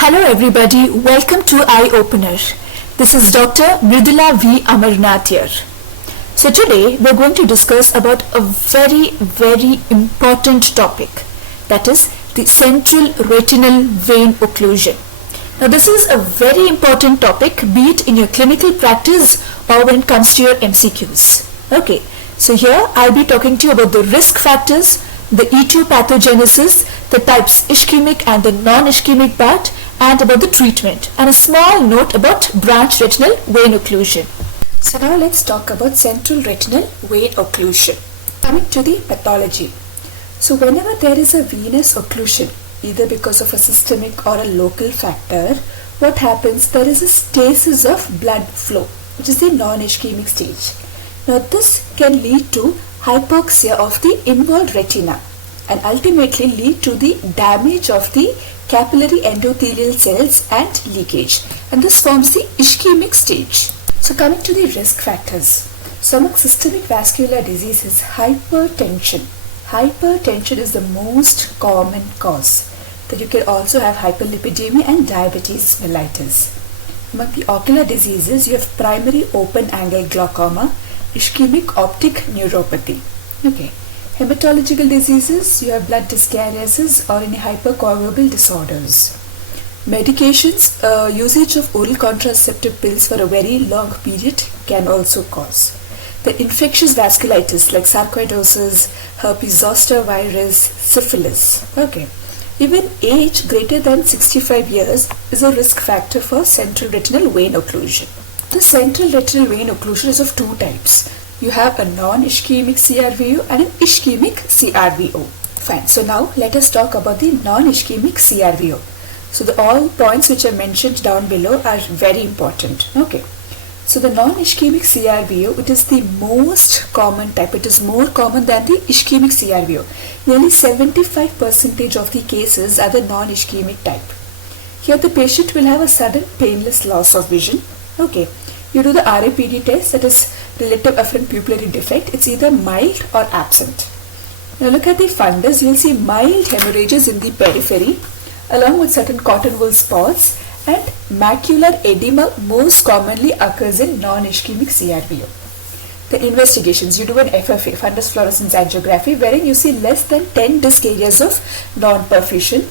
Hello everybody, welcome to Eye Opener. This is Dr. Mridula V. Amarnath here. So today we're going to discuss about a very important topic, that is the central retinal vein occlusion. Now this is a very important topic, be it in your clinical practice or when it comes to your MCQs. Okay, so here I'll be talking to you about the risk factors, the etiopathogenesis, the types ischemic and the non-ischemic part, and about the treatment, and a small note about branch retinal vein occlusion. So now let's talk about central retinal vein occlusion. Coming to the pathology. So whenever there is a venous occlusion, either because of a systemic or a local factor, what happens, there is a stasis of blood flow, which is the non-ischemic stage. Now this can lead to hypoxia of the involved retina and ultimately lead to the damage of the capillary endothelial cells and leakage, and this forms the ischemic stage. So coming to the risk factors. So among systemic vascular diseases, hypertension. Hypertension is the most common cause. Then you can also have hyperlipidemia and diabetes mellitus. Among the ocular diseases, you have primary open angle glaucoma, ischemic optic neuropathy. Okay. Hematological diseases, you have blood dyskinesias or any hypercoagulable disorders. Medications, usage of oral contraceptive pills for a very long period can also cause. The infectious vasculitis like sarcoidosis, herpes zoster virus, syphilis. Okay. Even age greater than 65 years is a risk factor for central retinal vein occlusion. The central retinal vein occlusion is of two types. You have a non-ischemic CRVO and an ischemic CRVO. Fine. So now let us talk about the non-ischemic CRVO. So all points which are mentioned down below are very important. Okay. So the non-ischemic CRVO, it is the most common type. It is more common than the ischemic CRVO. Nearly 75% of the cases are the non-ischemic type. Here the patient will have a sudden painless loss of vision. Okay. You do the RAPD test, that is relative afferent pupillary defect. It's either mild or absent. Now look at the fundus. You'll see mild hemorrhages in the periphery along with certain cotton wool spots, and macular edema most commonly occurs in non-ischemic CRVO. The investigations, you do an FFA, fundus fluorescence angiography, wherein you see less than 10 disc areas of non-perfusion,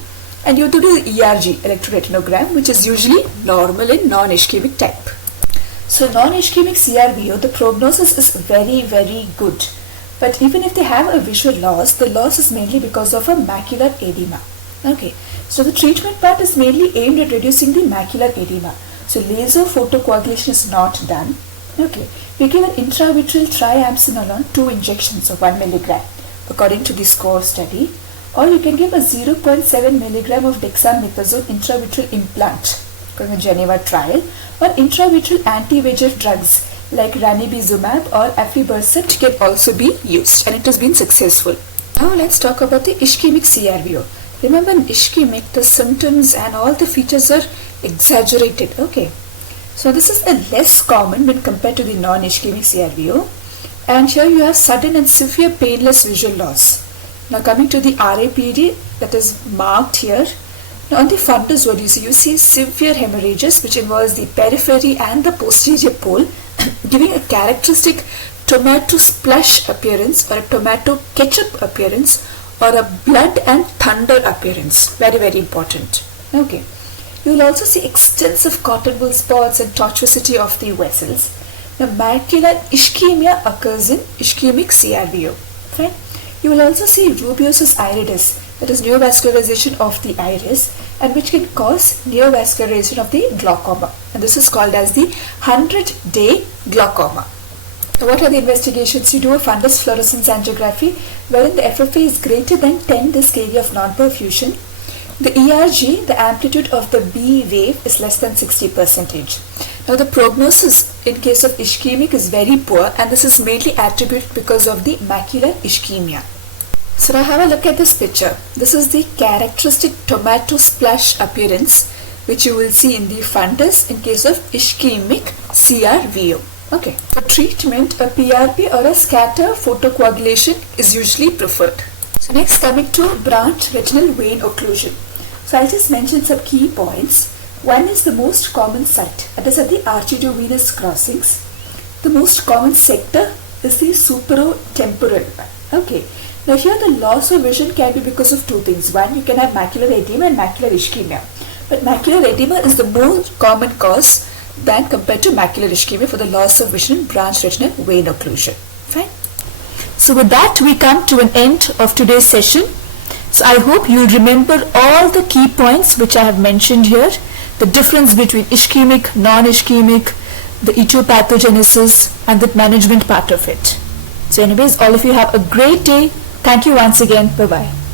and you do the ERG, electroretinogram, which is usually normal in non-ischemic type. So non-ischemic CRVO, the prognosis is very good. But even if they have a visual loss, the loss is mainly because of a macular edema. Okay. So the treatment part is mainly aimed at reducing the macular edema. So laser photocoagulation is not done. Okay. We give an intravitreal triamcinolone 2 injections of 1 milligram according to the SCORE study. Or you can give a 0.7 milligram of dexamethasone intravitreal implant from the Geneva trial, or intravitreal anti-VEGF drugs like ranibizumab or aflibercept can also be used, and it has been successful. Now let's talk about the ischemic CRVO. Remember, in ischemic, the symptoms and all the features are exaggerated. Okay. So this is a less common when compared to the non-ischemic CRVO. And here you have sudden and severe painless visual loss. Now coming to the RAPD, that is marked here. Now on the fundus, what you see? You see severe hemorrhages which involves the periphery and the posterior pole, giving a characteristic tomato splash appearance or a tomato ketchup appearance or a blood and thunder appearance. Very important. Okay. You will also see extensive cotton wool spots and tortuosity of the vessels. Now macular ischemia occurs in ischemic CRVO. Fine. You will also see rubeosus iridis, that is neovascularization of the iris, and which can cause neovascularization of the glaucoma, and this is called as the 100-day glaucoma. Now what are the investigations? You do a fundus fluorescence angiography wherein the FFA is greater than 10 disc area of non-perfusion. The ERG, the amplitude of the B wave, is less than 60%. Now the prognosis in case of ischemic is very poor, and this is mainly attributed because of the macular ischemia. So now have a look at this picture. This is the characteristic tomato splash appearance which you will see in the fundus in case of ischemic CRVO. Okay. For treatment, a PRP or a scatter photocoagulation is usually preferred. So next, coming to branch retinal vein occlusion. So I'll just mention some key points. One is the most common site, that is at the arteriovenous crossings. The most common sector is the superotemporal one. Okay. Now here the loss of vision can be because of two things. One, you can have macular edema and macular ischemia. But macular edema is the more common cause than compared to macular ischemia for the loss of vision in branch retinal vein occlusion. Fine. So with that we come to an end of today's session. So I hope you'll remember all the key points which I have mentioned here. The difference between ischemic, non-ischemic, the etiopathogenesis and the management part of it. So anyways, all of you have a great day. Thank you once again. Bye-bye.